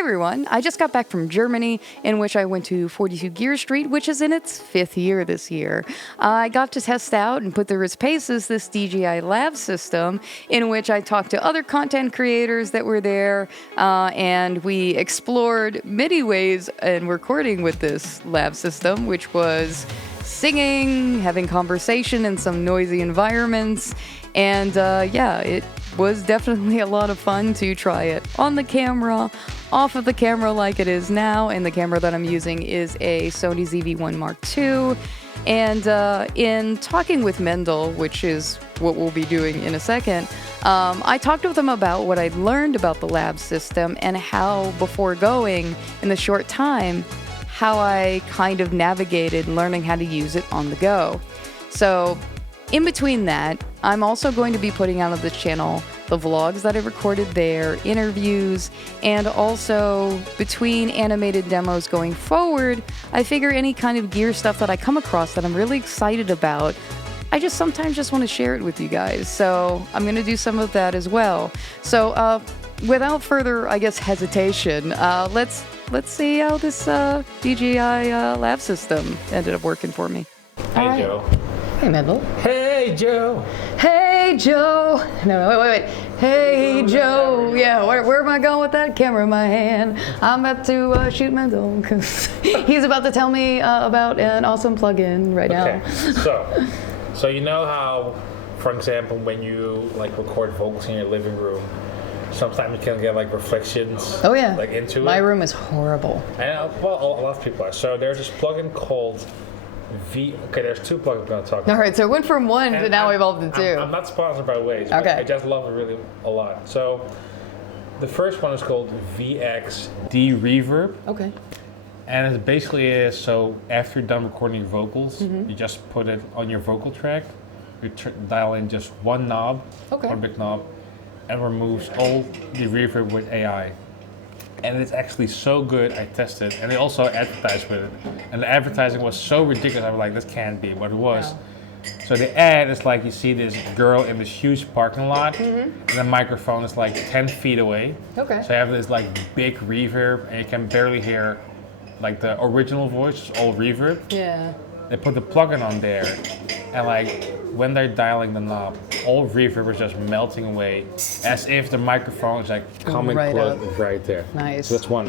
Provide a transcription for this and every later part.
everyone. I just got back from Germany, in which I went to 42 Gear Street, which is in its 5th year this year. I got to test out and put through its paces this DJI Lab system, in which I talked to other content creators that were there, and we explored many ways in recording with this lab system, which was singing, having conversation in some noisy environments, and it was definitely a lot of fun to try it on the camera, off of the camera like it is now, and the camera that I'm using is a Sony ZV-1 Mark II. And in talking with Mendel, which is what we'll be doing in a second, I talked with him about what I'd learned about the lab system and how, before going, in the short time, how I kind of navigated learning how to use it on the go. So, in between that, I'm also going to be putting out on this channel the vlogs that I recorded there, interviews, and also between animated demos going forward, I figure any kind of gear stuff that I come across that I'm really excited about, I just sometimes just want to share it with you guys. So I'm going to do some of that as well. So without further, I guess, hesitation, let's see how this DJI lab system ended up working for me. Hey, Joe. Hey, Mendel. Hey, Joe. Hey, Joe. No, wait. Hey, Joe. Yeah, where am I going with that camera in my hand? I'm about to shoot Mendel because he's about to tell me about an awesome plugin right now. Okay, so you know how, for example, when you record vocals in your living room, sometimes you can get reflections. Oh yeah. Into it. My room is horrible. And well, a lot of people are. So there's this plugin called there's two plugins I'm going to talk about. All right, so it went from one to now evolved to two. I'm not sponsored by Waze. Okay. I just love it really a lot. So the first one is called VX D-Reverb. Okay. And it basically is, so after you're done recording your vocals, you just put it on your vocal track, you dial in just one knob, one big knob, and removes all the reverb with AI. And it's actually so good, I tested, and they also advertised with it. And the advertising was so ridiculous, I was like, this can't be what it was. Yeah. So the ad is you see this girl in this huge parking lot, and the microphone is 10 feet away. Okay. So you have this big reverb, and you can barely hear the original voice, all reverb. Yeah. They put the plugin on there, and when they're dialing the knob, all reverb is just melting away, as if the microphone is coming close right there. Nice. So that's one.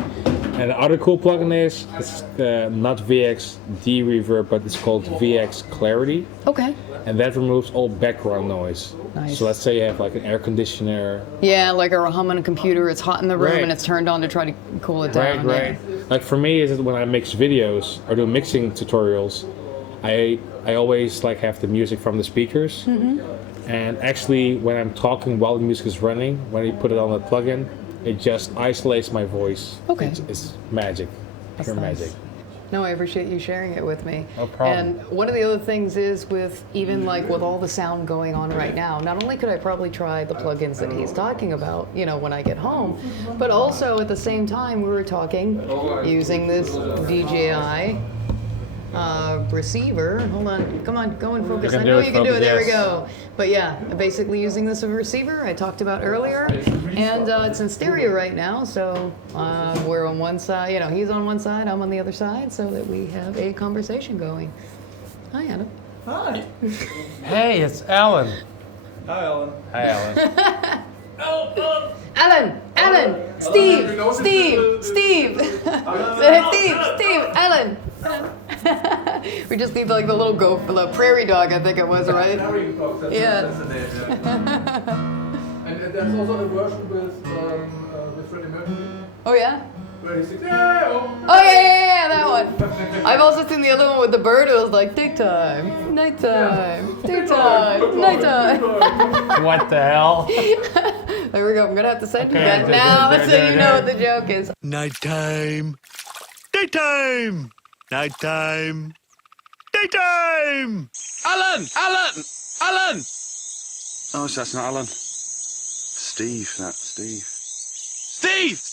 And the other cool plugin is it's not VX D-Reverb, but it's called VX Clarity. Okay. And that removes all background noise. Nice. So let's say you have an air conditioner. Yeah, a hum on a computer. It's hot in the room and it's turned on to try to cool it down. Right. For me, is when I mix videos or do mixing tutorials, I always have the music from the speakers, and actually when I'm talking while the music is running, when you put it on the plugin, it just isolates my voice. Okay. It's magic. That's Pure nice. magic. No, I appreciate you sharing it with me. No problem. And one of the other things is with even with all the sound going on right now, not only could I probably try the plugins that he's talking about, when I get home, but also at the same time we were talking using this DJI receiver. Hold on, come on, go and focus. I know you can do it. There we go. But yeah, basically using this as a receiver I talked about earlier, and it's in stereo right now. So we're on one side. He's on one side, I'm on the other side, so that we have a conversation going. Hi, Adam. Hi. Hey, it's Alan. Hi, Alan. Hi, Alan. Alan, Steve, Alan. We just need the little the prairie dog, I think it was, right? Prairie dog, that's the name, yeah. And there's also a version with Freddie Mercury. Oh yeah? Where he sings, oh yeah, that one. I've also seen the other one with the bird. It was daytime, nighttime, daytime, nighttime. What the hell? There we go. I'm gonna have to send you that now so you know what the joke is. Nighttime, daytime, nighttime, daytime. Alan! Oh, so that's not Alan. Steve, that's Steve. Steve!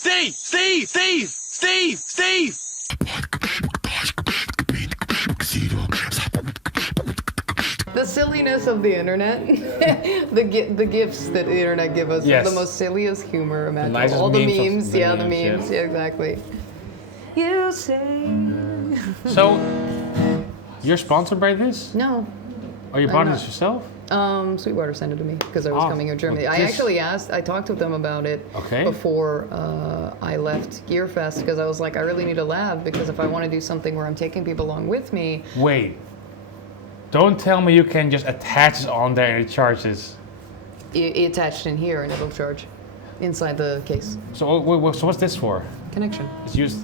The silliness of the internet, the gifts that the internet give us, Yes. the most silliest humor imaginable. nicest All the memes of memes, the yeah, the memes, memes, yeah. yeah, exactly. You say So, you're sponsored by this? no. Or you I'm bought not. this yourself? Sweetwater sent it to me because I was Oh, coming to Germany. well, I this- actually I talked with them about it Okay. before I left Gearfest because I was like, I really need a lab because if I want to do something where I'm taking people along with me, Wait. Don't tell me you can just attach it on there and it charges. it's attached in here and it'll charge inside the case. So, so what's this for? Connection. It's used.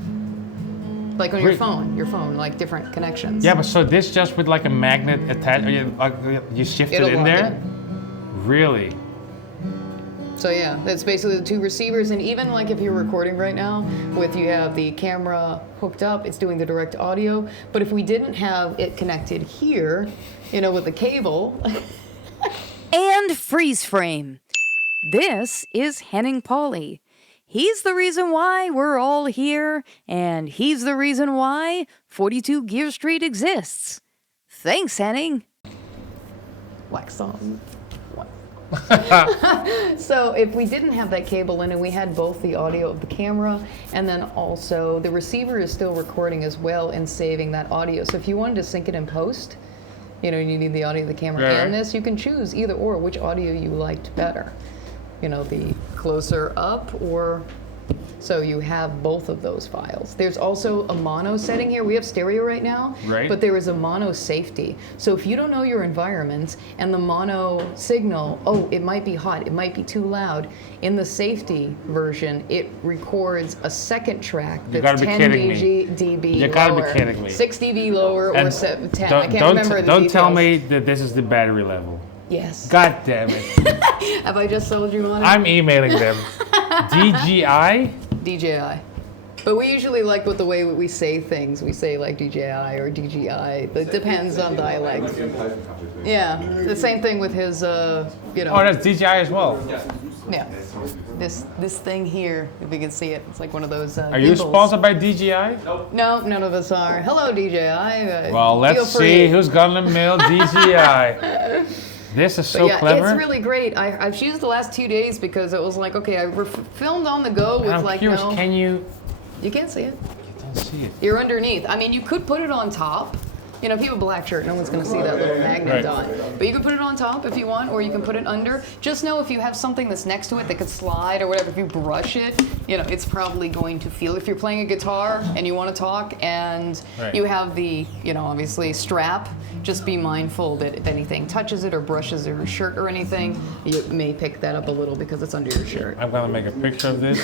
Like on Wait. your phone, like different connections. Yeah, but so this just with like a magnet attached, you shift It'll it in lock there? in. Really? So yeah, that's basically the two receivers, and even like if you're recording right now, you have the camera hooked up, it's doing the direct audio. But if we didn't have it connected here, with the cable. And freeze frame. This is Henning Pauly. He's the reason why we're all here, and he's the reason why 42 Gear Street exists. Thanks, Henning. Wax on. So if we didn't have that cable in and we had both the audio of the camera and then also the receiver is still recording as well and saving that audio. So if you wanted to sync it in post, you need the audio of the camera Right. and this, you can choose either or which audio you liked better. The closer up or... So you have both of those files. There's also a mono setting here. We have stereo right now, Right. but there is a mono safety. So if you don't know your environment and the mono signal, it might be hot, it might be too loud, in the safety version, it records a second track You that's gotta be 10 kidding me. dB You gotta be lower, kidding me. 6 dB lower, or And 10. I can't remember the don't tell details. me that this is the battery level. Yes. God damn it. Have I just sold you on it? I'm emailing them. DJI? DJI. But we usually like with the way we say things. We say like DJI or DGI. It depends on dialect. Yeah, the same thing with his, Oh, that's DJI as well. yeah. This thing here, if you can see it, it's like one of those. Are you gimbals. sponsored by DJI? No, none of us are. Hello, DJI. Well, feel let's free. see who's gonna mail DJI. This is so But yeah, clever. it's really great. I've used the last 2 days because it was like, okay, I filmed on the go with I'm like curious, no. can you? You can't see it. I don't see it. You're underneath. I mean, you could put it on top. If you have a black shirt, no one's going to see that little magnet Right. dot. But you can put it on top if you want, or you can put it under. Just know if you have something that's next to it that could slide or whatever, if you brush it, it's probably going to feel. If you're playing a guitar and you want to talk and Right. you have the, obviously strap, just be mindful that if anything touches it or brushes your shirt or anything, you may pick that up a little because it's under your shirt. I'm gonna make a picture of this.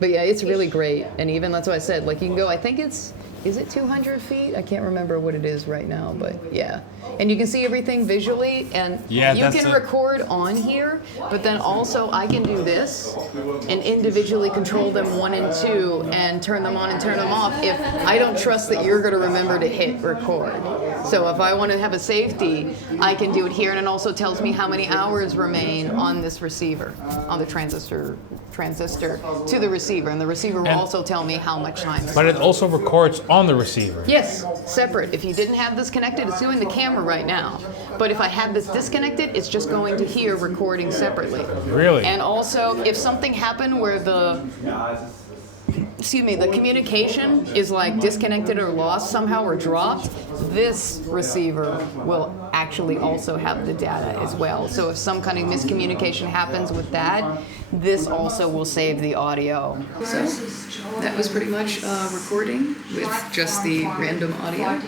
But yeah, it's really great. And even that's what I said, like you can go, I think is it 200 feet? I can't remember what it is right now, but yeah. And you can see everything visually and Yeah, you that's can it. record on here, but then also I can do this and individually control them 1 and 2 and turn them on and turn them off if I don't trust that you're gonna remember to hit record. So if I want to have a safety, I can do it here and it also tells me how many hours remain on this receiver, on the transistor to the receiver, and the receiver will And- also tell me how much time. But it also records on the receiver. Yes, separate. If you didn't have this connected, it's doing the camera right now. But if I had this disconnected, it's just going to here recording separately. Really? And also, if something happened where the communication is like disconnected or lost somehow or dropped, this receiver will actually also have the data as well. So if some kind of miscommunication happens with that, this also will save the audio. So that was pretty much recording with just the random audio.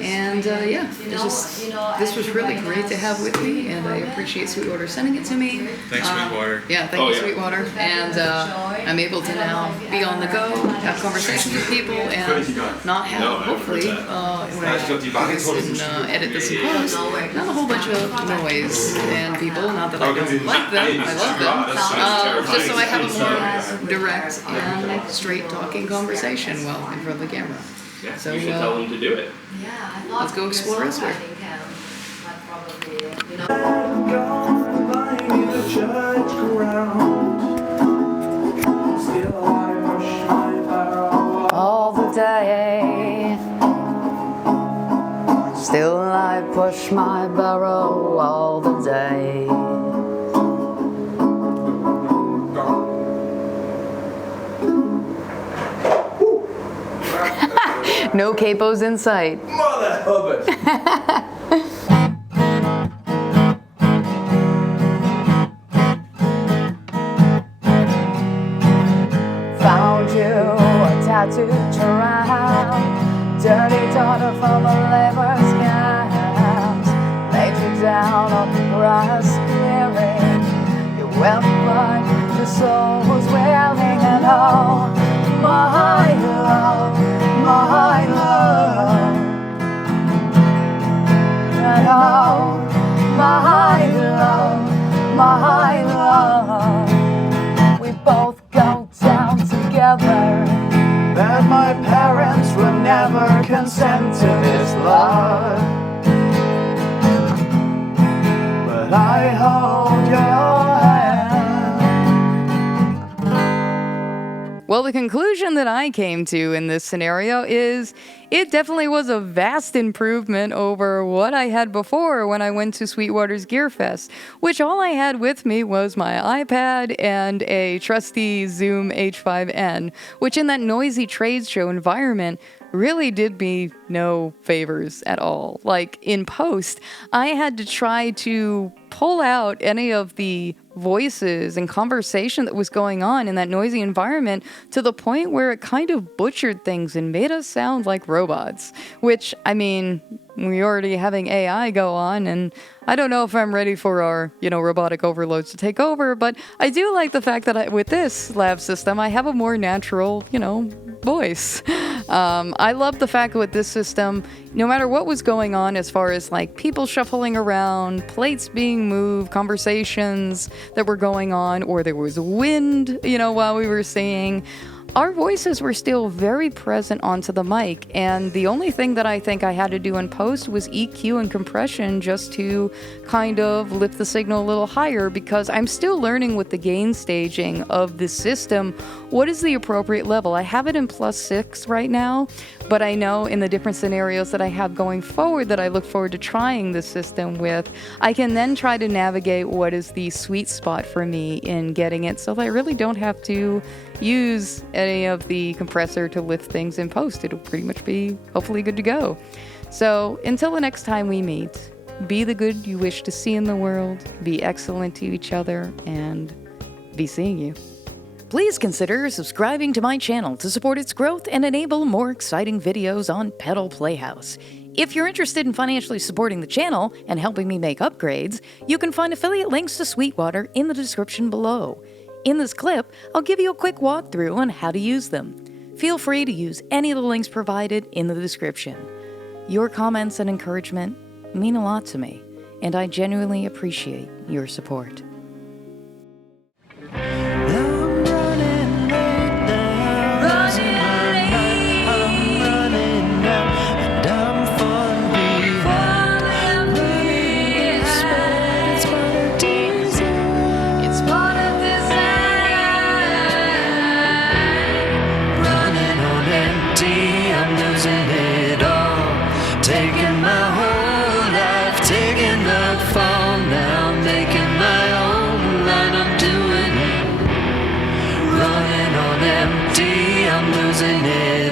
And this was really great to have with me, and I appreciate Sweetwater sending it to me. Thanks, Sweetwater. Yeah, thank you, Sweetwater. And I'm able to now be on the go, have conversations with people, and not have, hopefully, when I focus and edit this in post, not a whole bunch of noise and people. Not that I don't like them, I love them. Just so I have a more direct and straight talking conversation in front of the camera. So You should tell them to do it. let's go explore elsewhere. All the day. push my barrel all the day. No capos in sight. Mother Hubbard! Found you a tattooed giraffe, dirty daughter from a labor's camps. Laid you down on the grass clearing. You wept but your soul was willing. And oh, my love, my love. And oh, my love, my love. We both go down together. That my parents would never consent to this love. But I hold your hand. Well, the conclusion that I came to in this scenario is it definitely was a vast improvement over what I had before when I went to Sweetwater's Gear Fest, which all I had with me was my iPad and a trusty Zoom H5n, which in that noisy trade show environment really did me no favors at all. Like in post, I had to try to pull out any of the voices and conversation that was going on in that noisy environment to the point where it kind of butchered things and made us sound like robots, which, I mean, we're already having AI go on, and I don't know if I'm ready for our, robotic overloads to take over, but I do like the fact that with this lab system, I have a more natural, voice. I love the fact that with this system, no matter what was going on as far as like people shuffling around, plates being moved, conversations that were going on, or there was wind, while we were singing, our voices were still very present onto the mic, and the only thing that I think I had to do in post was EQ and compression just to kind of lift the signal a little higher, because I'm still learning with the gain staging of the system what is the appropriate level. I have it in +6 right now, but I know in the different scenarios that I have going forward that I look forward to trying this system with, I can then try to navigate what is the sweet spot for me in getting it so that I really don't have to use any of the compressor to lift things in post. It'll pretty much be hopefully good to go. So until the next time we meet, be the good you wish to see in the world, be excellent to each other, and be seeing you. Please consider subscribing to my channel to support its growth and enable more exciting videos on Pedal Playhouse. If you're interested in financially supporting the channel and helping me make upgrades, you can find affiliate links to Sweetwater in the description below. In this clip, I'll give you a quick walkthrough on how to use them. Feel free to use any of the links provided in the description. Your comments and encouragement mean a lot to me, and I genuinely appreciate your support. Taking my whole life, taking the fall now, making my own line, I'm doing it. Running on empty, I'm losing it.